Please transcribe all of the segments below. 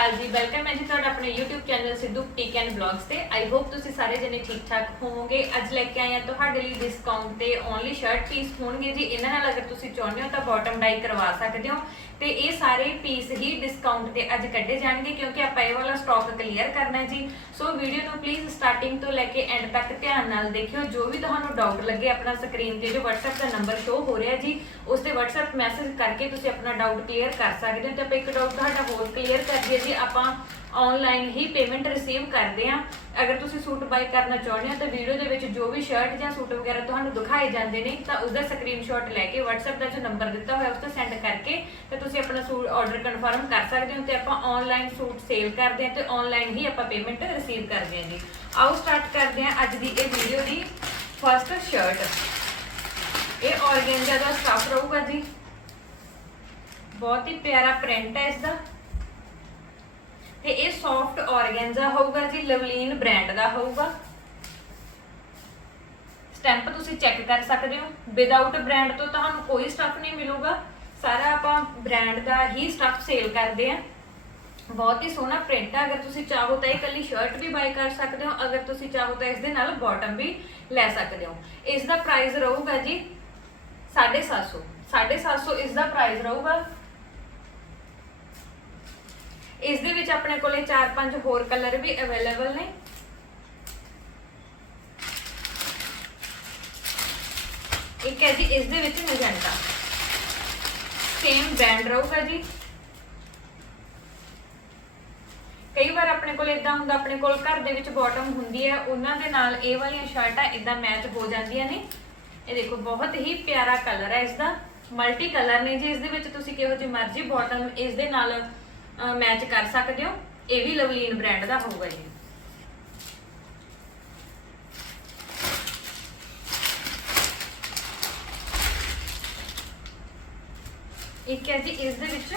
ਅਕਾਲ ਜੀ ਵੈਲਕਮ ਹੈ ਜੀ ਤੁਹਾਡਾ ਆਪਣੇ YouTube ਚੈਨਲ ਸਿੱਧੂ ਟੀਕ ਐਂਡ ਵਲੌਗਸ ਤੇ। ਆਈ ਹੋਪ ਤੁਸੀਂ ਸਾਰੇ ਜਣੇ ਠੀਕ ਠਾਕ ਹੋਵੋਗੇ। ਅੱਜ ਲੈ ਕੇ ਆਏ ਹਾਂ ਤੁਹਾਡੇ ਲਈ ਡਿਸਕਾਊਂਟ ਤੇ ਓਨਲੀ ਸ਼ਰਟ ਪੀਸ ਹੋਣਗੇ ਜੀ। ਇਹਨਾਂ ਨਾਲ ਅਗਰ ਤੁਸੀਂ ਚਾਹੁੰਦੇ ਹੋ ਤਾਂ ਬਾਟਮ ਡਾਈ ਕਰਵਾ ਸਕਦੇ ਹੋ। ਤੇ ਇਹ ਸਾਰੇ ਪੀਸ ਹੀ ਡਿਸਕਾਊਂਟ ਤੇ ਅੱਜ ਕੱਢੇ ਜਾਣਗੇ ਕਿਉਂਕਿ ਆਪਾਂ ਇਹ ਵਾਲਾ ਸਟਾਕ ਕਲੀਅਰ ਕਰਨਾ ਹੈ ਜੀ। ਸੋ ਵੀਡੀਓ ਨੂੰ ਪਲੀਜ਼ ਸਟਾਰਟਿੰਗ ਤੋਂ ਲੈ ਕੇ ਐਂਡ ਤੱਕ ਧਿਆਨ ਨਾਲ ਦੇਖਿਓ। ਜੋ ਵੀ ਤੁਹਾਨੂੰ ਡਾਊਟ ਲੱਗੇ, ਆਪਣਾ ਸਕਰੀਨ ਤੇ ਜੋ WhatsApp ਦਾ ਨੰਬਰ ਸ਼ੋ ਹੋ ਰਿਹਾ ਜੀ, ਉਸ ਤੇ WhatsApp ਮੈਸੇਜ ਕਰਕੇ ਤੁਸੀਂ ਆਪਣਾ ਡਾਊਟ ਕਲੀਅਰ ਕਰ ਸਕਦੇ ਹੋ। ਤੇ ਆਪਾਂ ਇੱਕ ਡਾਊਟ ਤੁਹਾਡਾ ਹੋਰ ਕਲੀਅਰ ਕਰ ਦਈਏ ਜੀ। ਆਪਾਂ ਆਨਲਾਈਨ ਹੀ ਪੇਮੈਂਟ ਰਿਸੀਵ ਕਰਦੇ ਹਾਂ। ਅਗਰ ਤੁਸੀਂ ਸੂਟ ਬਾਈ ਕਰਨਾ ਚਾਹੁੰਦੇ ਹੋ ਤਾਂ ਵੀਡੀਓ ਦੇ ਵਿੱਚ ਜੋ ਵੀ ਸ਼ਰਟ ਜਾਂ ਸੂਟ ਵਗੈਰਾ ਤੁਹਾਨੂੰ ਦਿਖਾਏ ਜਾਂਦੇ ਨੇ, ਤਾਂ ਉਸ ਦਾ ਸਕਰੀਨਸ਼ਾਟ ਲੈ ਕੇ WhatsApp ਦਾ ਜੋ ਨੰਬਰ ਦਿੱਤਾ ਹੋਇਆ, ਉਸ ਤੇ ਸੈਂਡ ਕਰਕੇ ਤੇ ਤੁਸੀਂ ਆਪਣਾ ਸੂਟ ਆਰਡਰ ਕਨਫਰਮ ਕਰ ਸਕਦੇ ਹੋ ਤੇ ਆਪਾਂ ਆਨਲਾਈਨ ਸੂਟ ਸੇਲ ਕਰਦੇ ਹਾਂ ਤੇ ਆਨਲਾਈਨ ਹੀ ਆਪਾਂ ਪੇਮੈਂਟ ਰਿਸੀਵ ਕਰਦੇ ਹਾਂ ਜੀ। ਆਓ ਸਟਾਰਟ ਕਰਦੇ ਹਾਂ ਅੱਜ ਦੀ ਇਹ ਵੀਡੀਓ ਦੀ ਫਸਟ ਸ਼ਰਟ ਇਹ ਔਰਗੈਂਜਾ ਦਾ ਸਟਫ ਰਹੂਗਾ ਜੀ। ਬਹੁਤ ਹੀ ਪਿਆਰਾ ਪ੍ਰਿੰਟ ਹੈ ਇਸ ਦਾ ਤੇ ਇਹ ਸੌਫਟ ਔਰਗੈਂਜਾ ਹੋਊਗਾ ਜੀ, ਲਵਲੀਨ ਬ੍ਰਾਂਡ ਦਾ ਹੋਊਗਾ। ਸਟੈਂਪ ਤੁਸੀਂ ਚੈੱਕ ਕਰ ਸਕਦੇ ਹੋ। ਵਿਦਆਊਟ ਬ੍ਰਾਂਡ ਤੋਂ ਤੁਹਾਨੂੰ ਕੋਈ ਸਟਫ ਨਹੀਂ ਮਿਲੂਗਾ। ਸਾਰਾ ਆਪਾਂ ਬ੍ਰਾਂਡ ਦਾ ਹੀ ਸਟੱਫ ਸੇਲ ਕਰਦੇ ਆ ਬਹੁਤ ਹੀ ਸੋਹਣਾ ਪ੍ਰਿੰਟ ਆ। ਅਗਰ ਤੁਸੀਂ ਚਾਹੋ ਤਾਂ ਇਹ ਕੱਲੀ ਸ਼ਰਟ ਵੀ ਬਾਈ ਕਰ ਸਕਦੇ ਹੋ। ਅਗਰ ਤੁਸੀਂ ਚਾਹੋ ਤਾਂ ਇਸ ਦੇ ਨਾਲ ਬਾਟਮ ਵੀ ਲੈ ਸਕਦੇ ਹੋ। ਇਸ ਦਾ ਪ੍ਰਾਈਸ ਰਹੂਗਾ ਜੀ 750 750 ਇਸ ਦਾ ਪ੍ਰਾਈਸ ਰਹੂਗਾ ਇਸ ਦੇ ਵਿੱਚ ਆਪਣੇ ਕੋਲੇ 4-5 ਹੋਰ ਕਲਰ ਵੀ ਅਵੇਲੇਬਲ ਨੇ। ਇੱਕ ਹੈ ਜੀ, ਇਸ ਦੇ ਵਿੱਚ ਮੈਜੈਂਟਾ। ਸੇਮ ਬ੍ਰਾਂਡ ਰਹੂਗਾ ਜੀ। ਕਈ ਵਾਰ ਆਪਣੇ ਕੋਲ ਇਦਾਂ ਹੁੰਦਾ, ਆਪਣੇ ਕੋਲ ਘਰ ਦੇ ਵਿੱਚ ਬਾਟਮ ਹੁੰਦੀ ਹੈ, ਉਹਨਾਂ ਦੇ ਨਾਲ ਇਹ ਵਾਲੀਆਂ ਸ਼ਰਟਾਂ ਇਦਾਂ ਮੈਚ ਹੋ ਜਾਂਦੀਆਂ ਨੇ। ਇਹ ਦੇਖੋ, ਬਹੁਤ ਹੀ ਪਿਆਰਾ ਕਲਰ ਹੈ ਇਸ ਦਾ। ਮਲਟੀ ਕਲਰ ਨੇ ਜੀ, ਇਸ ਦੇ ਵਿੱਚ ਤੁਸੀਂ ਕਿਹੋ ਜਿਹੀ ਮਰਜ਼ੀ ਬਾਟਮ ਇਸ ਦੇ ਨਾਲ ਮੈਚ ਕਰ ਸਕਦੇ ਹੋ। ਇਹ ਵੀ ਲਵਲੀਨ ਬ੍ਰਾਂਡ ਦਾ ਹੋਊਗਾ ਜੀ। ਇੱਕ ਹੈ ਜੀ ਇਸ ਦੇ ਵਿੱਚ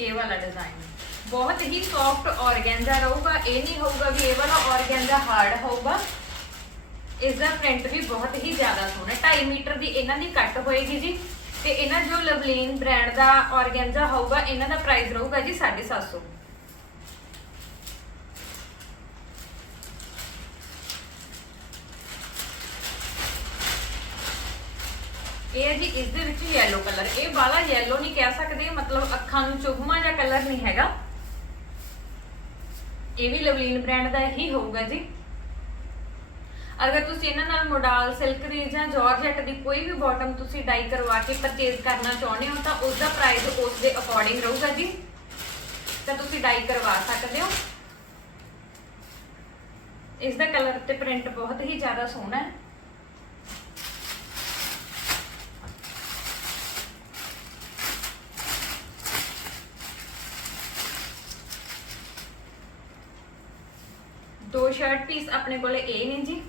ਇਹ ਵਾਲਾ ਡਿਜ਼ਾਈਨ ਬਹੁਤ ਹੀ ਸੌਫਟ ਔਰਗੈਂਜਾ ਰਹੂਗਾ। ਇਹ ਨਹੀਂ ਹੋਊਗਾ ਵੀ ਇਹ ਵਾਲਾ ਔਰਗੈਂਜਾ ਹਾਰਡ ਹੋਊਗਾ। ਇਸ ਦਾ ਪ੍ਰਿੰਟ ਵੀ ਬਹੁਤ ਹੀ ਜ਼ਿਆਦਾ ਸੋਹਣਾ। 2.5 ਮੀਟਰ ਦੀ ਇਹਨਾਂ ਦੀ ਕੱਟ ਹੋਏਗੀ ਜੀ। ਤੇ ਇਹਨਾਂ ਜੋ ਲਵਲੀਨ ਬ੍ਰਾਂਡ ਦਾ ਔਰਗੈਂਜਾ ਹੋਊਗਾ, ਇਹਨਾਂ ਦਾ ਪ੍ਰਾਈਸ ਰਹੂਗਾ ਜੀ 750 ਇਹ ਹੈ ਜੀ, ਇਸ ਦੇ ਵਿੱਚ ਯੈਲੋ ਕਲਰ ਇਹ ਵਾਲਾ ਯੈਲੋ ਨਹੀਂ ਕਹਿ ਸਕਦੇ, ਮਤਲਬ ਅੱਖਾਂ ਨੂੰ ਚੁਭਮਾ ਜਾਂ ਕਲਰ ਨਹੀਂ ਹੈਗਾ। ਇਹ ਵੀ ਲਵਲੀਨ ਬ੍ਰਾਂਡ ਦਾ ਹੀ ਹੋਊਗਾ ਜੀ। ਅਗਰ ਤੁਸੀਂ ਇਹਨਾਂ ਨਾਲ ਮੋਡਾਲ, ਸਿਲਕ ਦੀ ਜਾਂ ਜਾਰਜੈਟ ਦੀ ਕੋਈ ਵੀ ਬਾਟਮ ਤੁਸੀਂ ਡਾਈ ਕਰਵਾ ਕੇ ਪਰਚੇਜ਼ ਕਰਨਾ ਚਾਹੁੰਦੇ ਹੋ, ਤਾਂ ਉਸ ਦਾ ਪ੍ਰਾਈਸ ਉਸ ਦੇ ਅਕੋਰਡਿੰਗ ਰਹੂਗਾ ਜੀ। ਤਾਂ ਤੁਸੀਂ ਡਾਈ ਕਰਵਾ ਸਕਦੇ ਹੋ। ਇਸ ਦਾ ਕਲਰ ਤੇ ਪ੍ਰਿੰਟ ਬਹੁਤ ਹੀ ਜ਼ਿਆਦਾ ਸੋਹਣਾ ਹੈ। ਦੋ ਸ਼ਰਟ ਪੀਸ ਆਪਣੇ ਕੋਲੇ ਇਹ ਨੇ ਜੀ।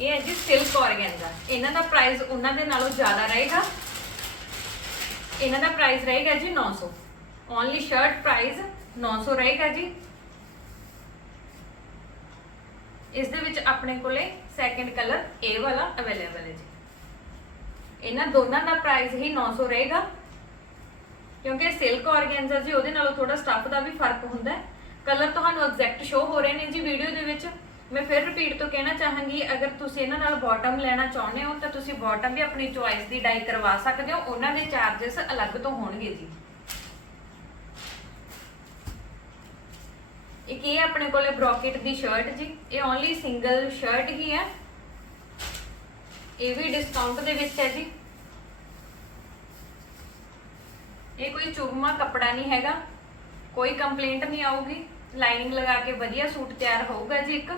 ਇਹ ਹੈ ਜੀ ਸਿਲਕ ਔਰਗੈਂਜਾ ਇਹਨਾਂ ਦਾ ਪ੍ਰਾਈਸ ਉਹਨਾਂ ਦੇ ਨਾਲੋਂ ਜ਼ਿਆਦਾ ਰਹੇਗਾ। ਇਹਨਾਂ ਦਾ ਪ੍ਰਾਈਸ ਰਹੇਗਾ ਜੀ 900 ਓਨਲੀ ਸ਼ਰਟ ਪ੍ਰਾਈਸ 900 ਰਹੇਗਾ ਜੀ। ਇਸ ਦੇ ਵਿੱਚ ਆਪਣੇ ਕੋਲੇ ਸੈਕੰਡ ਕਲਰ ਇਹ ਵਾਲਾ ਅਵੇਲੇਬਲ ਹੈ ਜੀ। ਇਹਨਾਂ ਦੋਨਾਂ ਦਾ ਪ੍ਰਾਈਸ ਹੀ 900 ਰਹੇਗਾ। ਕਿਉਂਕਿ ਸਿਲਕ ਔਰਗੈਂਜਾ ਜੀ, ਉਹਦੇ ਨਾਲੋਂ ਥੋੜਾ ਸਟੱਫ ਦਾ ਵੀ ਫ਼ਰਕ ਹੁੰਦਾ ਹੈ। ਕਲਰ ਤੁਹਾਨੂੰ ਐਗਜ਼ੈਕਟ ਸ਼ੋ ਹੋ ਰਹੇ ਨੇ ਜੀ ਵੀਡੀਓ ਦੇ ਵਿੱਚ। ਮੈਂ ਫਿਰ ਰਿਪੀਟ ਤੋਂ ਕਹਿਣਾ ਚਾਹਾਂਗੀ, ਅਗਰ ਤੁਸੀਂ ਇਹਨਾਂ ਨਾਲ ਬਾਟਮ ਲੈਣਾ ਚਾਹੁੰਦੇ ਹੋ, ਤਾਂ ਤੁਸੀਂ ਬਾਟਮ ਵੀ ਆਪਣੀ ਚੁਆਇਸ ਦੀ ਡਾਈ ਕਰਵਾ ਸਕਦੇ ਹੋ, ਉਹਨਾਂ ਦੇ ਚਾਰजेस ਅਲੱਗ ਤੋਂ ਹੋਣਗੇ ਜੀ। ਇੱਕ ਇਹ ਆਪਣੇ ਕੋਲੇ ਬ੍ਰੋਕਟ ਦੀ ਸ਼ਰਟ ਜੀ, ਇਹ ਓਨਲੀ ਸਿੰਗਲ ਸ਼ਰਟ ਹੀ ਹੈ। ਇਹ ਵੀ ਡਿਸਕਾਊਂਟ ਦੇ ਵਿੱਚ ਹੈ ਜੀ। ਇਹ ਕੋਈ ਚੁਗਮਾ ਕੱਪੜਾ ਨਹੀਂ ਹੈਗਾ, ਕੋਈ ਕੰਪਲੇਂਟ ਨਹੀਂ ਆਊਗੀ ਲਾਈਨਿੰਗ ਲਗਾ ਕੇ ਵਧੀਆ ਸੂਟ ਤਿਆਰ ਹੋਊਗਾ ਜੀ ਇੱਕ।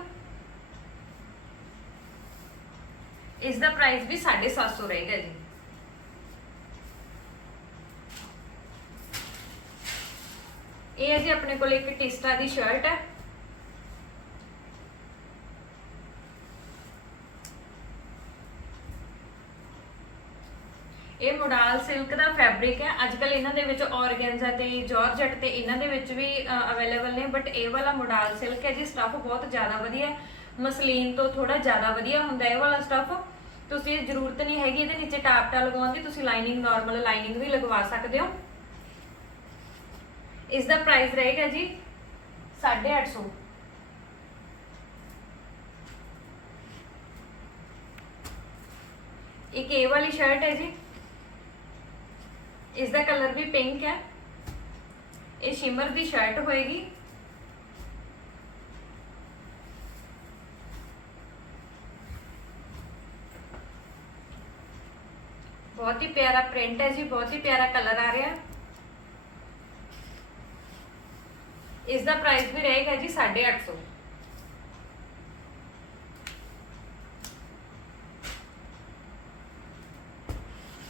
ਇਸ ਦਾ ਪ੍ਰਾਈਸ ਵੀ 750 ਰਹੇਗਾ ਜੀ। ਇਹ ਹੈ ਜੀ ਆਪਣੇ ਕੋਲ ਇੱਕ ਟਿਸਟਾ ਦੀ ਸ਼ਰਟ ਹੈ। ਇਹ ਮੋਡਲ ਸਿਲਕ ਦਾ ਫੈਬਰਿਕ ਹੈ। ਅੱਜ ਕੱਲ ਇਹਨਾਂ ਦੇ ਵਿੱਚ ਔਰਗੈਂਜ਼ਾ ਤੇ ਜਾਰਜਟ ਤੇ ਇਹਨਾਂ ਦੇ ਵਿੱਚ ਵੀ ਅਵੇਲੇਬਲ ਨੇ ਬਟ ਇਹ ਵਾਲਾ ਮੋਡਲ ਸਿਲਕ ਹੈ ਜੀ। ਸਟਫ ਬਹੁਤ ਜ਼ਿਆਦਾ ਵਧੀਆ ਹੈ। ਮਸਲੀਨ ਤੋਂ ਥੋੜਾ ਜ਼ਿਆਦਾ ਵਧੀਆ ਹੁੰਦਾ ਇਹ ਵਾਲਾ ਸਟੱਫ ਤੁਸੀਂ ਜ਼ਰੂਰਤ ਨਹੀਂ ਹੈਗੀ ਇਹਦੇ ਨੀਚੇ ਟਾਪਟਾ ਲਗਾਉਣ ਦੀ, ਤੁਸੀਂ ਲਾਈਨਿੰਗ ਨਾਰਮਲ ਲਾਈਨਿੰਗ ਵੀ ਲਗਵਾ ਸਕਦੇ ਹੋ। ਇਸ ਦਾ ਪ੍ਰਾਈਸ ਰਹੇਗਾ ਜੀ 850 ਇੱਕ ਇਹ ਵਾਲੀ ਸ਼ਰਟ ਹੈ ਜੀ। ਇਸ ਦਾ ਕਲਰ ਵੀ ਪਿੰਕ ਹੈ। ਇਹ ਸ਼ਿਮਰ ਦੀ ਸ਼ਰਟ ਹੋਏਗੀ। ਬਹੁਤ ਹੀ ਪਿਆਰਾ ਪ੍ਰਿੰਟ ਹੈ ਜੀ ਬਹੁਤ ਹੀ ਪਿਆਰਾ ਕਲਰ ਆ ਰਿਹਾ ਇਸ ਦਾ ਪ੍ਰਾਈਸ ਵੀ ਰਹੇਗਾ ਜੀ 850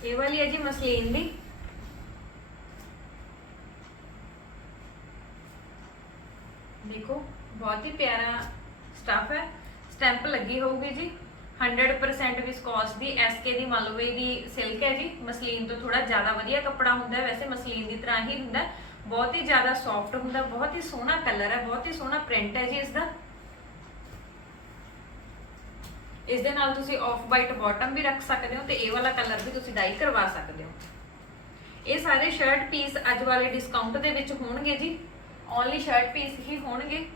ਇਹ ਵਾਲੀ ਹੈ ਜੀ ਮਸਲੀਨ ਦੀ ਦੇਖੋ ਬਹੁਤ ਹੀ ਪਿਆਰਾ ਸਟਫ ਹੈ ਸਟੈਂਪ ਲੱਗੀ ਹੋਊਗੀ ਜੀ 100% ਵਿਸਕੋਸ ਦੀ ਐਸਕੇ ਦੀ ਮਲਵੇ ਦੀ ਸਿਲਕ ਹੈ ਜੀ, ਮਸਲੀਨ ਤੋਂ ਥੋੜਾ ਜ਼ਿਆਦਾ ਵਧੀਆ ਕੱਪੜਾ ਹੁੰਦਾ ਹੈ, ਵੈਸੇ ਮਸਲੀਨ ਦੀ ਤਰ੍ਹਾਂ ਹੀ ਹੁੰਦਾ ਬਹੁਤ ਹੀ ਜ਼ਿਆਦਾ ਸੌਫਟ ਹੁੰਦਾ, ਬਹੁਤ ਹੀ ਸੋਹਣਾ ਕਲਰ ਹੈ, ਬਹੁਤ ਹੀ ਸੋਹਣਾ ਪ੍ਰਿੰਟ ਹੈ ਜੀ ਇਸ ਦਾ ਇਸ ਦੇ ਨਾਲ ਤੁਸੀਂ ਆਫ ਵਾਈਟ ਬਾਟਮ ਵੀ ਰੱਖ ਸਕਦੇ ਹੋ ਤੇ ਇਹ ਵਾਲਾ ਕਲਰ ਵੀ ਤੁਸੀਂ ਡਾਈ ਕਰਵਾ ਸਕਦੇ ਹੋ। ਇਹ ਸਾਰੇ ਸ਼ਰਟ ਪੀਸ ਅੱਜ ਵਾਲੇ ਡਿਸਕਾਊਂਟ ਦੇ ਵਿੱਚ ਹੋਣਗੇ ਜੀ। ਓਨਲੀ ਸ਼ਰਟ ਪੀਸ ਹੀ ਹੋਣਗੇ।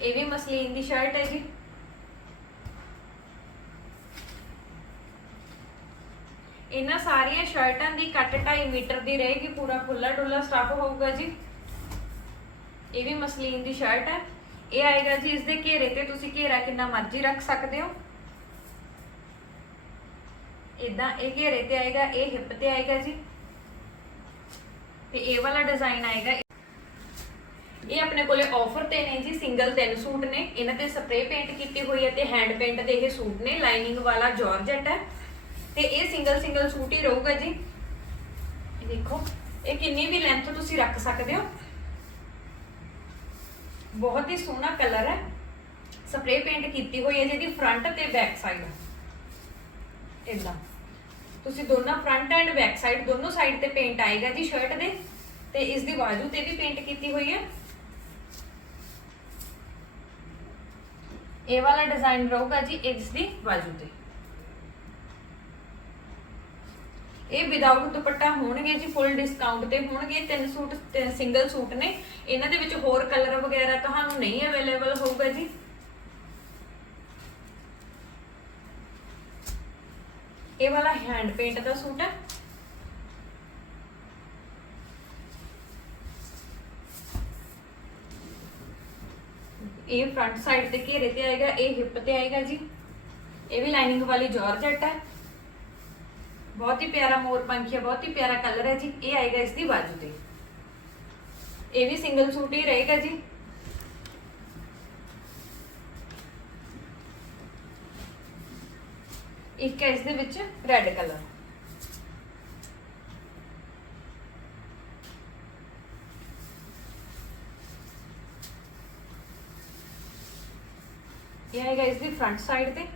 ਇਹ ਵੀ ਮਸਲੀਨ ਦੀ ਸ਼ਰਟ ਹੈ ਜੀ। ਇਹਨਾਂ ਸਾਰੀਆਂ ਸ਼ਰਟਾਂ ਦੀ ਕੱਟ 2.5 ਮੀਟਰ ਦੀ ਰਹੇਗੀ, ਪੂਰਾ ਖੁੱਲਾ ਡੁੱਲਾ ਸਟਫ ਹੋਊਗਾ ਜੀ। ਇਹ ਵੀ ਮਸਲੀਨ ਦੀ ਸ਼ਰਟ ਹੈ। ਇਹ ਆਏਗਾ ਜੀ ਇਸ ਦੇ ਘੇਰੇ ਤੇ ਤੁਸੀਂ ਘੇਰਾ ਕਿੰਨਾ ਮਰਜ਼ੀ ਰੱਖ ਸਕਦੇ ਹੋ। ਇਦਾਂ ਇਹ ਘੇਰੇ ਤੇ ਆਏਗਾ, ਇਹ ਹਿੱਪ ਤੇ ਆਏਗਾ ਜੀ। ਤੇ ਇਹ ਵਾਲਾ ਡਿਜ਼ਾਈਨ ਆਏਗਾ। ਇਹ ਆਪਣੇ ਕੋਲੇ ਆਫਰ ਤੇ ਨੇ ਜੀ ਸਿੰਗਲ ਤਿੰਨ ਸੂਟ ਨੇ। ਇਹਨਾਂ ਤੇ ਸਪਰੇ ਪੇਂਟ ਕੀਤੀ ਹੋਈ ਹੈ ਤੇ ਹੈਂਡ ਪੇਂਟ ਦੇ ਇਹ ਸੂਟ ਨੇ। ਲਾਈਨਿੰਗ ਵਾਲਾ ਜਾਰਜਟ ਹੈ। ਤੇ ਇਹ ਸਿੰਗਲ ਸਿੰਗਲ ਸੂਟ ਹੀ ਰਹੂਗਾ ਜੀ। ਇਹ ਦੇਖੋ, ਇਹ ਕਿੰਨੀ ਵੀ ਲੈਂਥ ਤੁਸੀਂ ਰੱਖ ਸਕਦੇ ਹੋ। ਬਹੁਤ ਹੀ ਸੋਹਣਾ ਕਲਰ ਹੈ। ਸਪਰੇ ਪੇਂਟ ਕੀਤੀ ਹੋਈ ਹੈ ਜਿਹਦੀ ਫਰੰਟ ਤੇ ਬੈਕ ਸਾਈਡ ਇਦਾਂ ਤੁਸੀਂ ਦੋਨਾਂ ਫਰੰਟ ਐਂਡ ਬੈਕ ਸਾਈਡ ਦੋਨੋਂ ਸਾਈਡ ਤੇ ਪੇਂਟ ਆਏਗਾ ਜੀ ਸ਼ਰਟ ਦੇ। ਤੇ ਇਸ ਦੀ ਬਾਜੂ ਤੇ ਵੀ ਪੇਂਟ ਕੀਤੀ ਹੋਈ ਹੈ। ਇਹ ਵਾਲਾ ਡਿਜ਼ਾਈਨ ਰਹੂਗਾ ਜੀ ਇਸ ਦੀ ਬਾਜੂ ਤੇ। ਇਹ ਵਿਦਆਊਟ ਦੁਪੱਟਾ ਹੋਣਗੇ ਜੀ ਫੁੱਲ ਡਿਸਕਾਊਂਟ ਤੇ ਹੋਣਗੇ, ਤਿੰਨ ਸੂਟ ਸਿੰਗਲ ਸੂਟ ਨੇ। ਇਹਨਾਂ ਦੇ ਵਿੱਚ ਹੋਰ ਕਲਰ ਵਗੈਰਾ ਤੁਹਾਨੂੰ ਨਹੀਂ ਅਵੇਲੇਬਲ ਹੋਊਗਾ ਜੀ। ਇਹ ਵਾਲਾ ਹੈਂਡ ਪੇਂਟ ਦਾ ਸੂਟ ਹੈ। ਇਹ ਫਰੰਟ ਸਾਈਡ ਤੇ ਘੇਰੇ ਤੇ ਆਏਗਾ, ਇਹ ਹਿੱਪ ਤੇ ਆਏਗਾ ਜੀ। ਇਹ ਵੀ ਲਾਈਨਿੰਗ ਵਾਲੀ ਜਾਰਜਟ ਹੈ। ਬਹੁਤ ਹੀ ਪਿਆਰਾ ਮੋਰ ਪੰਖੀ ਹੈ ਬਹੁਤ ਹੀ ਪਿਆਰਾ ਕਲਰ ਹੈ ਜੀ, ਇਹ ਆਏਗਾ ਇਸ ਦੀ ਬਾਜੂ ਤੇ। ਇਹ ਵੀ ਸਿੰਗਲ ਸੂਟ ਹੀ ਰਹੇਗਾ ਜੀ। ਇੱਕ ਹੈ ਇਸ ਦੇ ਵਿੱਚ ਰੈੱਡ ਕਲਰ ਇਹ ਆਏਗਾ ਇਸ ਦੀ ਫਰੰਟ ਸਾਈਡ ਤੇ ਤੇ।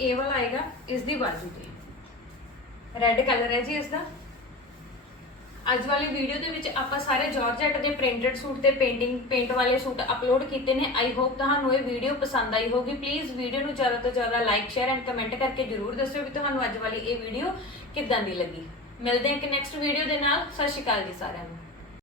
ਇਹ ਵਾਲਾ ਆਏਗਾ ਇਸ ਦੀ ਬਾਜੂ ਤੇ ਰੈੱਡ ਕਲਰ ਹੈ ਜੀ ਇਸ ਦਾ ਅੱਜ ਵਾਲੀ ਵੀਡੀਓ ਦੇ ਵਿੱਚ ਆਪਾਂ ਸਾਰੇ ਜਾਰਜਟ ਦੇ ਪ੍ਰਿੰਟਡ ਸੂਟ ਤੇ ਪੇਂਟਿੰਗ ਪੇਂਟ ਵਾਲੇ ਸੂਟ ਅਪਲੋਡ ਕੀਤੇ ਨੇ। ਆਈ ਹੋਪ ਤੁਹਾਨੂੰ ਇਹ ਵੀਡੀਓ ਪਸੰਦ ਆਈ ਹੋਗੀ ਪਲੀਜ਼ ਵੀਡੀਓ ਨੂੰ ਜ਼ਿਆਦਾ ਤੋਂ ਜ਼ਿਆਦਾ ਲਾਈਕ ਸ਼ੇਅਰ ਐਂਡ ਕਮੈਂਟ ਕਰਕੇ ਜਰੂਰ ਦੱਸਿਓ ਵੀ ਤੁਹਾਨੂੰ ਅੱਜ ਵਾਲੀ ਇਹ ਵੀਡੀਓ ਕਿੱਦਾਂ ਦੀ ਲੱਗੀ। ਮਿਲਦੇ ਹਾਂ ਕਿ ਨੈਕਸਟ ਵੀਡੀਓ ਦੇ ਨਾਲ। ਸਤਿ ਸ਼੍ਰੀ ਅਕਾਲ ਜੀ ਸਾਰਿਆਂ ਨੂੰ।